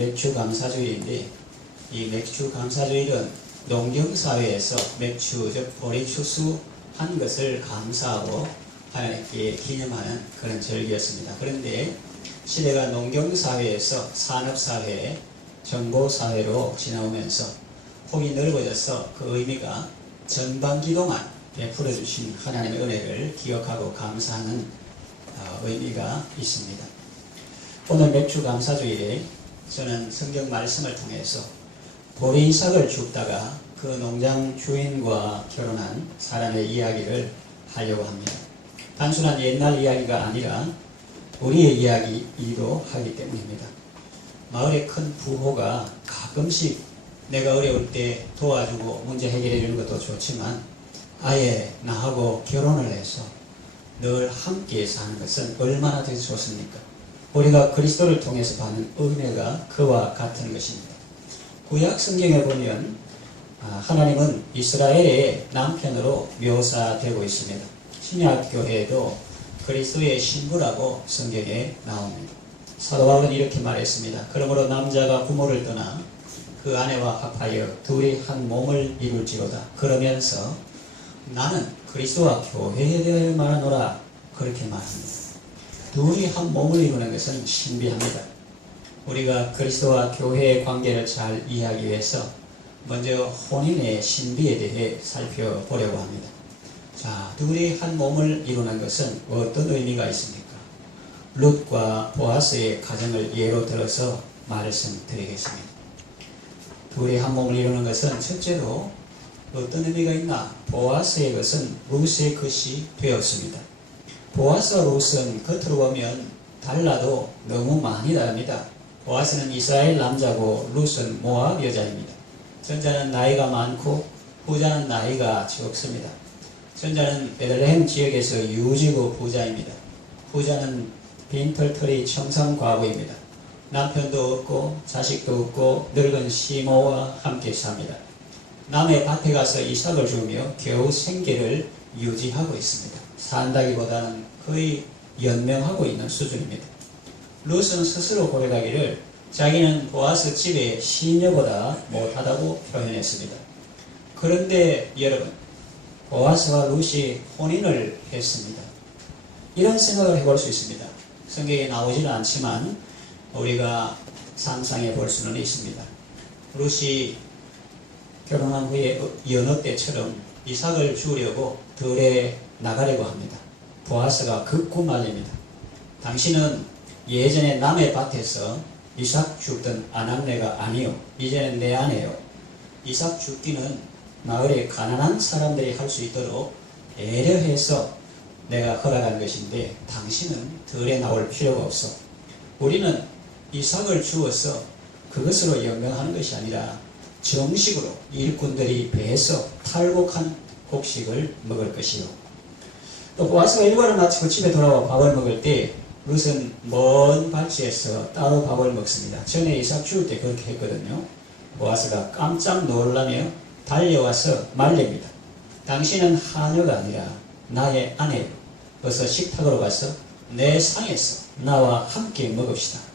맥주 감사주일인데 이 맥주 감사주일은 농경사회에서 맥주 즉 보리 추수한 것을 감사하고 하나님께 기념하는 그런 절기였습니다. 그런데 시대가 농경사회에서 산업사회, 정보사회로 지나오면서 폭이 넓어져서 그 의미가 전반기 동안 베풀어 주신 하나님의 은혜를 기억하고 감사하는 어, 의미가 있습니다. 오늘 맥주 감사주일에 저는 성경 말씀을 통해서 보리 이삭을 줍다가 그 농장 주인과 결혼한 사람의 이야기를 하려고 합니다. 단순한 옛날 이야기가 아니라 우리의 이야기이기도 하기 때문입니다. 마을의 큰 부호가 가끔씩 내가 어려울 때 도와주고 문제 해결해 주는 것도 좋지만 아예 나하고 결혼을 해서 늘 함께 사는 것은 얼마나 더 좋습니까? 우리가 그리스도를 통해서 받는 은혜가 그와 같은 것입니다. 구약 성경에 보면 아, 하나님은 이스라엘의 남편으로 묘사되고 있습니다. 신약 교회에도 그리스도의 신부라고 성경에 나옵니다. 사도 바울은 이렇게 말했습니다. 그러므로 남자가 부모를 떠나 그 아내와 합하여 둘이 한 몸을 이룰지로다. 그러면서 나는 그리스도와 교회에 대하여 말하노라 그렇게 말합니다. 둘이 한 몸을 이루는 것은 신비합니다. 우리가 그리스도와 교회의 관계를 잘 이해하기 위해서 먼저 혼인의 신비에 대해 살펴보려고 합니다. 자, 둘이 한 몸을 이루는 것은 어떤 의미가 있습니까? 룻과 보아스의 가정을 예로 들어서 말씀드리겠습니다. 둘이 한 몸을 이루는 것은 첫째로 어떤 의미가 있나? 보아스의 것은 룻의 것이 되었습니다. 보아스와 룻은 겉으로 보면 달라도 너무 많이 다릅니다. 보아스는 이스라엘 남자고 룻은 모압 여자입니다. 전자는 나이가 많고 후자는 나이가 적습니다. 전자는 베들레헴 지역에서 유지고 부자입니다. 후자는 빈털털이 청산 과부입니다. 남편도 없고 자식도 없고 늙은 시모와 함께 삽니다. 남의 밭에 가서 이삭을 주며 겨우 생계를 유지하고 있습니다. 산다기보다는 거의 연명하고 있는 수준입니다. 룻은 스스로 고백하기를 자기는 보아스 집의 시녀보다 못하다고 표현했습니다. 그런데 여러분, 보아스와 룻이 혼인을 했습니다. 이런 생각을 해볼 수 있습니다. 성경에 나오지는 않지만 우리가 상상해 볼 수는 있습니다. 룻이 결혼한 후에 여느 때처럼 이삭을 주려고 들에 나가려고 합니다. 보아스가 극구 말립니다. 당신은 예전에 남의 밭에서 이삭 죽던 아낙네가 아니요. 이제는 내 아내요. 이삭 죽기는 마을의 가난한 사람들이 할 수 있도록 애려해서 내가 허락한 것인데 당신은 들에 나올 필요가 없어. 우리는 이삭을 주어서 그것으로 연명하는 것이 아니라 정식으로 일꾼들이 배에서 탈곡한 곡식을 먹을 것이요. 또 보아스가 일과를 마치고 집에 돌아와 밥을 먹을 때 룻은 먼 발치에서 따로 밥을 먹습니다. 전에 이삭 죽을 때 그렇게 했거든요. 보아스가 깜짝 놀라며 달려와서 말립니다. 당신은 하녀가 아니라 나의 아내요. 어서 식탁으로 가서 내 상에서 나와 함께 먹읍시다.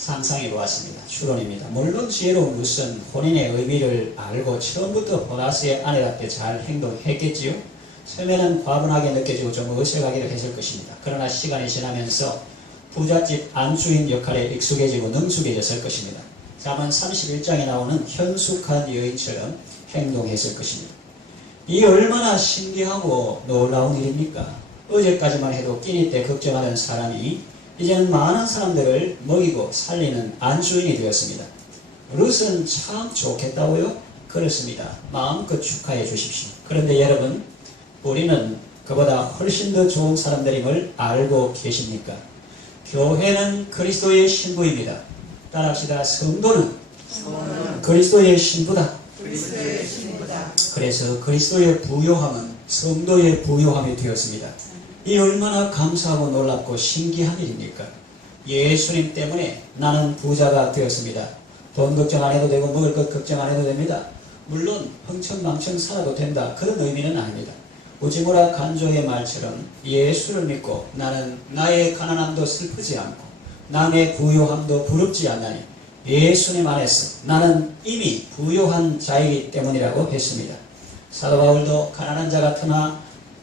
상상해 보았습니다. 추론입니다. 물론 지혜로운 룻은 본인의 의미를 알고 처음부터 보아스의 아내답게 잘 행동했겠지요. 처음에는 과분하게 느껴지고 좀 어색하기도 했을 것입니다. 그러나 시간이 지나면서 부잣집 안주인 역할에 익숙해지고 능숙해졌을 것입니다. 자문 31장에 나오는 현숙한 여인처럼 행동했을 것입니다. 이 얼마나 신기하고 놀라운 일입니까? 어제까지만 해도 끼니 때 걱정하는 사람이 이제는 많은 사람들을 먹이고 살리는 안주인이 되었습니다. 룻은 참 좋겠다고요? 그렇습니다. 마음껏 축하해 주십시오. 그런데 여러분, 우리는 그보다 훨씬 더 좋은 사람들임을 알고 계십니까? 교회는 그리스도의 신부입니다. 따라합시다. 성도는 성도는 그리스도의 신부다. 그리스도의 신부다. 그래서 그리스도의 부요함은 성도의 부요함이 되었습니다. 이 얼마나 감사하고 놀랍고 신기한 일입니까? 예수님 때문에 나는 부자가 되었습니다. 돈 걱정 안 해도 되고 먹을 것 걱정 안 해도 됩니다. 물론 흥청망청 살아도 된다. 그런 의미는 아닙니다. 우지무라 간조의 말처럼 예수를 믿고 나는 나의 가난함도 슬프지 않고 남의 부요함도 부럽지 않나니 예수님 안에서 나는 이미 부요한 자이기 때문이라고 했습니다. 사도 바울도 가난한 자 같으나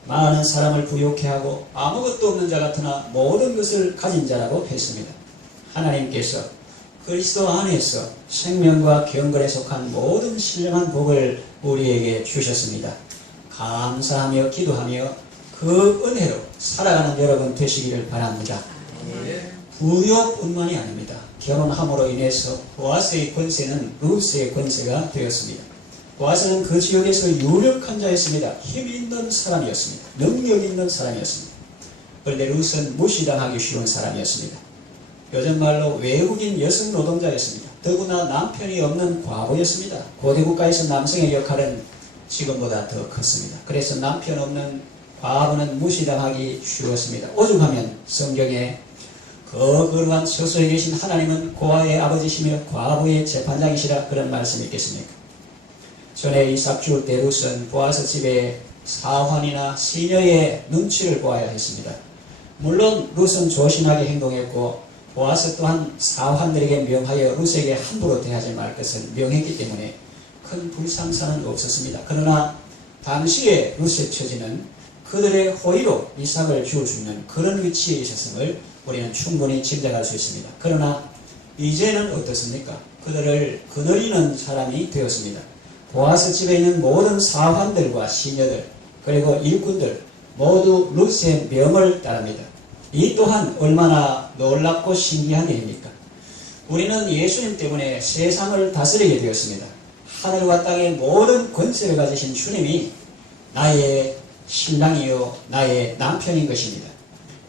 많은 사람을 부욕해 하고 아무것도 없는 자 같으나 모든 것을 가진 자라고 했습니다. 하나님께서 그리스도 안에서 생명과 경건에 속한 모든 신령한 복을 우리에게 주셨습니다. 감사하며 기도하며 그 은혜로 살아가는 여러분 되시기를 바랍니다. 부여뿐만이 아닙니다. 결혼함으로 인해서 보아스의 권세는 루스의 권세가 되었습니다. 보아스는 그 지역에서 유력한 자였습니다. 힘 있는 사람이었습니다. 능력 있는 사람이었습니다. 그런데 루스는 무시당하기 쉬운 사람이었습니다. 요즘 말로 외국인 여성 노동자였습니다. 더구나 남편이 없는 과부였습니다. 고대 국가에서 남성의 역할은 지금보다 더 컸습니다. 그래서 남편 없는 과부는 무시당하기 쉬웠습니다. 오죽하면 성경에 그 거룩한 처소에 계신 하나님은 고아의 아버지시며 과부의 재판장이시라 그런 말씀이 있겠습니까? 전에 이삭 죽을 때 룻은 보아스 집에 사환이나 시녀의 눈치를 보아야 했습니다. 물론 룻은 조신하게 행동했고 보아스 또한 사환들에게 명하여 룻에게 함부로 대하지 말 것을 명했기 때문에 큰 불상사는 없었습니다. 그러나 당시에 룻의 처지는 그들의 호의로 이삭을 지을 수 있는 그런 위치에 있었음을 우리는 충분히 짐작할 수 있습니다. 그러나 이제는 어떻습니까? 그들을 거느리는 사람이 되었습니다. 보아스 집에 있는 모든 사환들과 시녀들 그리고 일꾼들 모두 룻의 명을 따릅니다. 이 또한 얼마나 놀랍고 신기한 일입니까? 우리는 예수님 때문에 세상을 다스리게 되었습니다. 하늘과 땅의 모든 권세를 가지신 주님이 나의 신랑이요 나의 남편인 것입니다.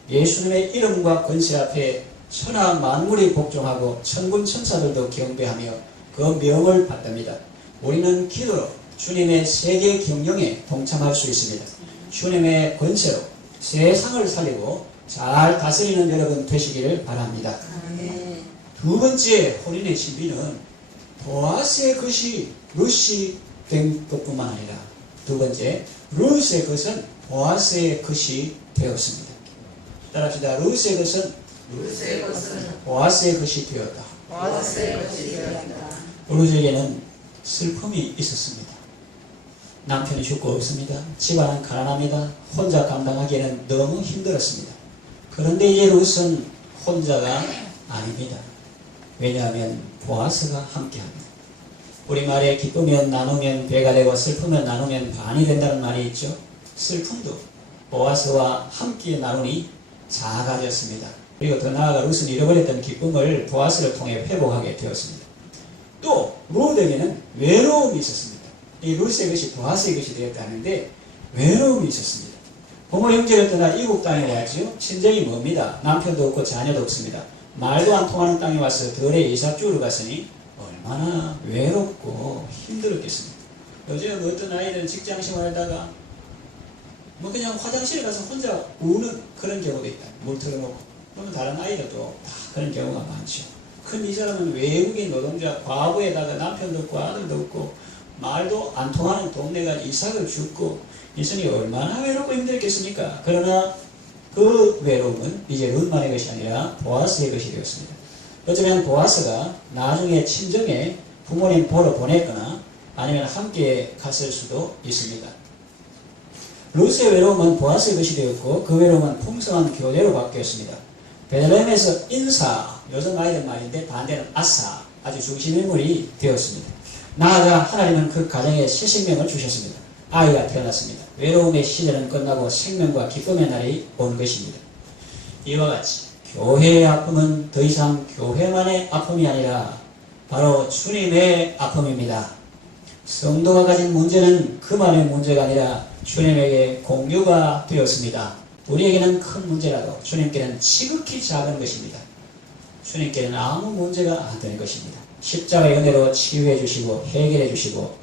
예수님의 이름과 권세 앞에 천하 만물이 복종하고 천군 천사들도 경배하며 그 명을 받답니다. 우리는 기도로 주님의 세계 경영에 동참할 수 있습니다. 주님의 권세로 세상을 살리고 잘 다스리는 여러분 되시기를 바랍니다. 두 번째 혼인의 신비는 보아스의 것이 룻이 된 것뿐만 아니라 두 번째 룻의 것은 보아스의 것이 되었습니다. 따라합시다. 룻의 것은 루스의 것은 보아스의 것이 되었다. 보아스의 것이 되었다. 룻에게는 슬픔이 있었습니다. 남편이 죽고 없습니다. 집안은 가난합니다. 혼자 감당하기에는 너무 힘들었습니다. 그런데 이제 룻은 혼자가 아닙니다. 왜냐하면 보아스가 함께합니다. 우리말에 기쁘면 나누면 배가 되고 슬프면 나누면 반이 된다는 말이 있죠. 슬픔도 보아스와 함께 나누니 작아졌습니다. 그리고 더 나아가 룻은 잃어버렸던 기쁨을 보아스를 통해 회복하게 되었습니다. 또 룻에게는 외로움이 있었습니다. 이 룻의 것이 보아스의 것이 되었다는데 외로움이 있었습니다. 부모 형제를 떠나 이국 땅에 왔죠. 친정이 뭡니다. 남편도 없고 자녀도 없습니다. 말도 안 통하는 땅에 와서 덜에 이삭 주우러 갔으니 얼마나 외롭고 힘들었겠습니까? 요즘 어떤 아이들은 직장 생활하다가 뭐 그냥 화장실에 가서 혼자 우는 그런 경우도 있다. 물 틀어놓고. 그러면 다른 아이들도 다 그런 경우가 많죠. 그럼 이 사람은 외국인 노동자, 과부에다가 남편도 없고 아들도 없고 말도 안 통하는 동네가 이삭을 죽고 이성이 얼마나 외롭고 힘들겠습니까? 그러나 그 외로움은 이제 룻만의 것이 아니라 보아스의 것이 되었습니다. 어쩌면 보아스가 나중에 친정에 부모님 보러 보냈거나 아니면 함께 갔을 수도 있습니다. 룻의 외로움은 보아스의 것이 되었고 그 외로움은 풍성한 교대로 바뀌었습니다. 베들레헴에서 인사, 요즘 아이들 말인데 반대는 아사, 아주 중심 인물이 되었습니다. 나아가 하나님은 그 가정에 새 생명을 주셨습니다. 아이가 태어났습니다. 외로움의 시절은 끝나고 생명과 기쁨의 날이 온 것입니다. 이와 같이 교회의 아픔은 더 이상 교회만의 아픔이 아니라 바로 주님의 아픔입니다. 성도가 가진 문제는 그만의 문제가 아니라 주님에게 공유가 되었습니다. 우리에게는 큰 문제라도 주님께는 지극히 작은 것입니다. 주님께는 아무 문제가 안 되는 것입니다. 십자가의 은혜로 치유해 주시고 해결해 주시고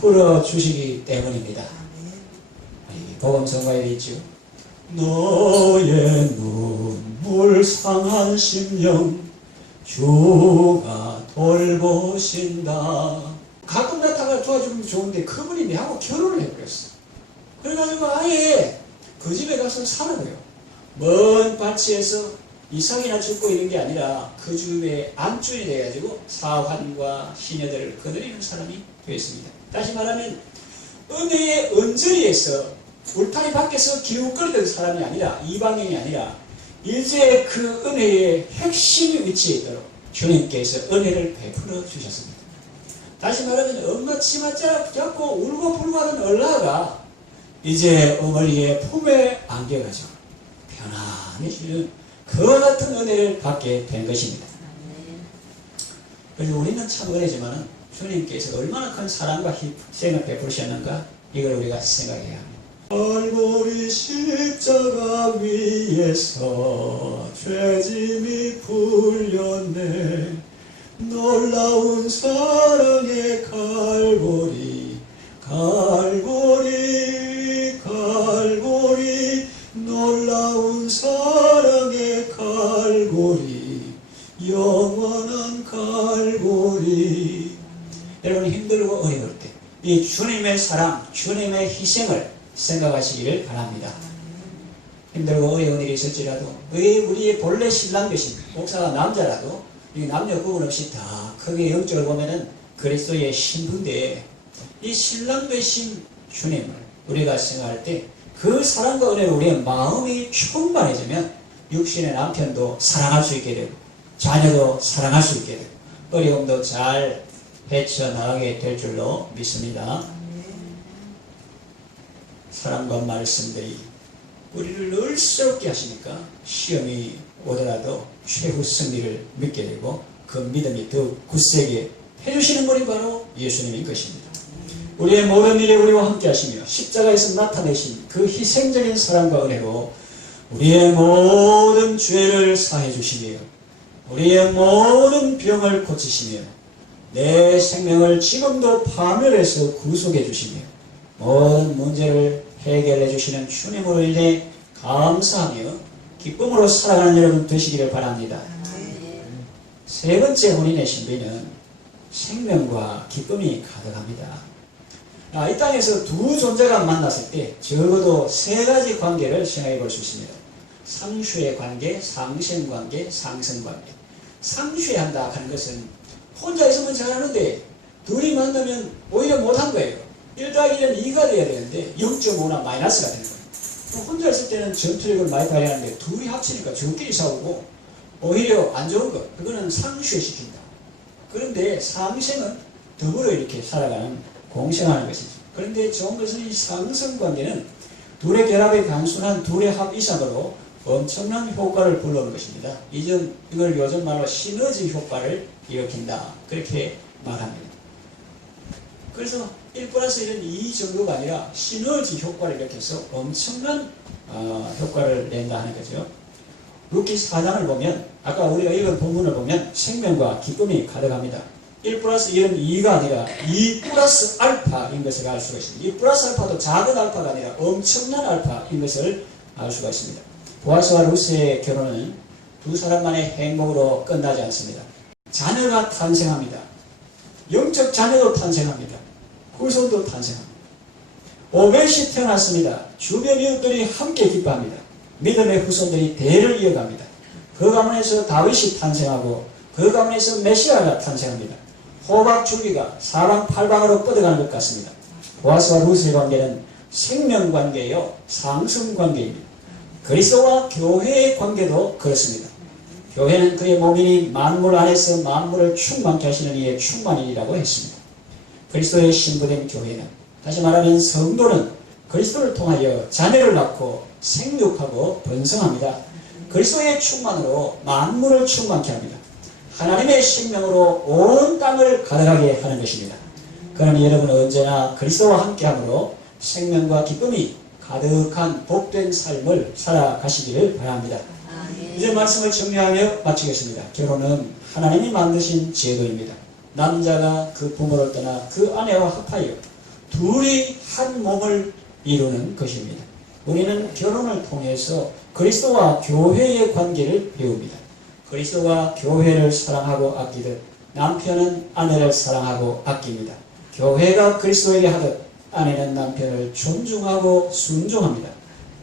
풀어 주시기 때문입니다. 이 복음 성가에 있죠. 너의 눈물 상한 심령 주가 돌보신다. 가끔 나타가 도와주면 좋은데 그분이 내하고 결혼을 해버렸어. 그래가지고 아예 그 집에 가서 살아버려. 먼 발치에서 이삭이나 죽고 이런 게 아니라 그 주에 안주이 돼가지고 사환과 시녀들을 거느리는 사람이 되었습니다. 다시 말하면 은혜의 언저리에서 울타리 밖에서 기웃거리던 사람이 아니라 이방인이 아니라 일제의 그 은혜의 핵심이 위치해 있도록 주님께서 은혜를 베풀어 주셨습니다. 다시 말하면 엄마 치마자 잡고 울고 불고 하는 얼라가 이제 어머니의 품에 안겨가지고 편안히 쉬는 그 같은 은혜를 받게 된 것입니다. 그래서 우리는 참 은혜지만 주님께서 얼마나 큰 사랑과 희생을 베푸셨는가 이걸 우리가 생각해야 합니다. 얼굴이 십자가 위에서 죄짐이 풀렸네 놀라운 사랑의 갈고리 갈고리 이 주님의 사랑 주님의 희생을 생각하시기를 바랍니다. 힘들고 어려운 일이 있을지라도 왜 우리의 본래 신랑 되신 목사가 남자라도 이 남녀 구분 없이 다 크게 영적을 보면은 그리스도의 신부인데 이 신랑 되신 주님을 우리가 생각할 때 그 사랑과 은혜로 우리의 마음이 충만해지면 육신의 남편도 사랑할 수 있게 되고 자녀도 사랑할 수 있게 되고 어려움도 잘 헤쳐나가게 될 줄로 믿습니다. 사랑과 말씀들이 우리를 늘 새롭게 하시니까 시험이 오더라도 최후 승리를 믿게 되고 그 믿음이 더 굳세게 해주시는 분이 바로 예수님인 것입니다. 우리의 모든 일에 우리와 함께 하시며 십자가에서 나타내신 그 희생적인 사랑과 은혜로 우리의 모든 죄를 사해 주시며 우리의 모든 병을 고치시며 내 생명을 지금도 파멸해서 구속해 주시며 모든 문제를 해결해 주시는 주님으로 인해 감사하며 기쁨으로 살아가는 여러분 되시기를 바랍니다. 세 번째 혼인의 신비는 생명과 기쁨이 가득합니다. 아, 이 땅에서 두 존재가 만났을 때 적어도 세 가지 관계를 생각해 볼 수 있습니다. 상수의 관계, 상생 관계, 상승 관계. 상쇄한다 하는 것은 혼자 있으면 잘하는데 둘이 만나면 오히려 못한 거예요. 1 더하기 1은 2가 돼야 되는데 0.5나 마이너스가 되는 거예요. 혼자 있을 때는 전투력을 많이 발휘하는데 둘이 합치니까 저끼리 싸우고 오히려 안 좋은 거 그거는 상쇄시킨다. 그런데 상생은 더불어 이렇게 살아가는 공생하는 것이죠. 그런데 좋은 것은 이 상승관계는 둘의 결합의 단순한 둘의 합 이상으로 엄청난 효과를 불러오는 것입니다. 이전, 이걸 요즘 말로 시너지 효과를 일으킨다. 그렇게 말합니다. 그래서 1 플러스 1은 2 정도가 아니라 시너지 효과를 일으켜서 엄청난 어, 효과를 낸다 하는 거죠. 루키 4장을 보면 아까 우리가 읽은 본문을 보면 생명과 기쁨이 가득합니다. 1 플러스 1은 2가 아니라 2 플러스 알파인 것을 알 수가 있습니다. 2 플러스 알파도 작은 알파가 아니라 엄청난 알파인 것을 알 수가 있습니다. 보아스와 루스의 결혼은 두 사람만의 행복으로 끝나지 않습니다. 자녀가 탄생합니다. 영적 자녀도 탄생합니다. 후손도 탄생합니다. 오벳이 태어났습니다. 주변 이웃들이 함께 기뻐합니다. 믿음의 후손들이 대를 이어갑니다. 그 가문에서 다윗이 탄생하고 그 가문에서 메시아가 탄생합니다. 호박 줄기가 사방 팔방으로 뻗어가는 것 같습니다. 보아스와 루스의 관계는 생명 관계요 상승 관계입니다. 그리스도와 교회의 관계도 그렇습니다. 교회는 그의 몸이니 만물 안에서 만물을 충만케 하시는 이의 충만이라고 했습니다. 그리스도의 신부된 교회는 다시 말하면 성도는 그리스도를 통하여 자녀를 낳고 생육하고 번성합니다. 그리스도의 충만으로 만물을 충만케 합니다. 하나님의 생명으로 온 땅을 가득하게 하는 것입니다. 그러니 여러분은 언제나 그리스도와 함께함으로 생명과 기쁨이 가득한 복된 삶을 살아가시기를 바랍니다. 이제 말씀을 정리하며 마치겠습니다. 결혼은 하나님이 만드신 제도입니다. 남자가 그 부모를 떠나 그 아내와 합하여 둘이 한 몸을 이루는 것입니다. 우리는 결혼을 통해서 그리스도와 교회의 관계를 배웁니다. 그리스도와 교회를 사랑하고 아끼듯 남편은 아내를 사랑하고 아낍니다. 교회가 그리스도에게 하듯 아내는 남편을 존중하고 순종합니다.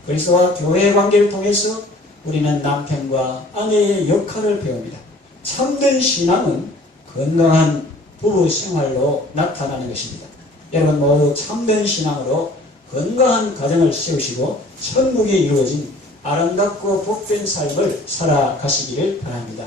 그리스도와 교회의 관계를 통해서 우리는 남편과 아내의 역할을 배웁니다. 참된 신앙은 건강한 부부 생활로 나타나는 것입니다. 여러분 모두 참된 신앙으로 건강한 가정을 세우시고 천국에 이루어진 아름답고 복된 삶을 살아가시기를 바랍니다.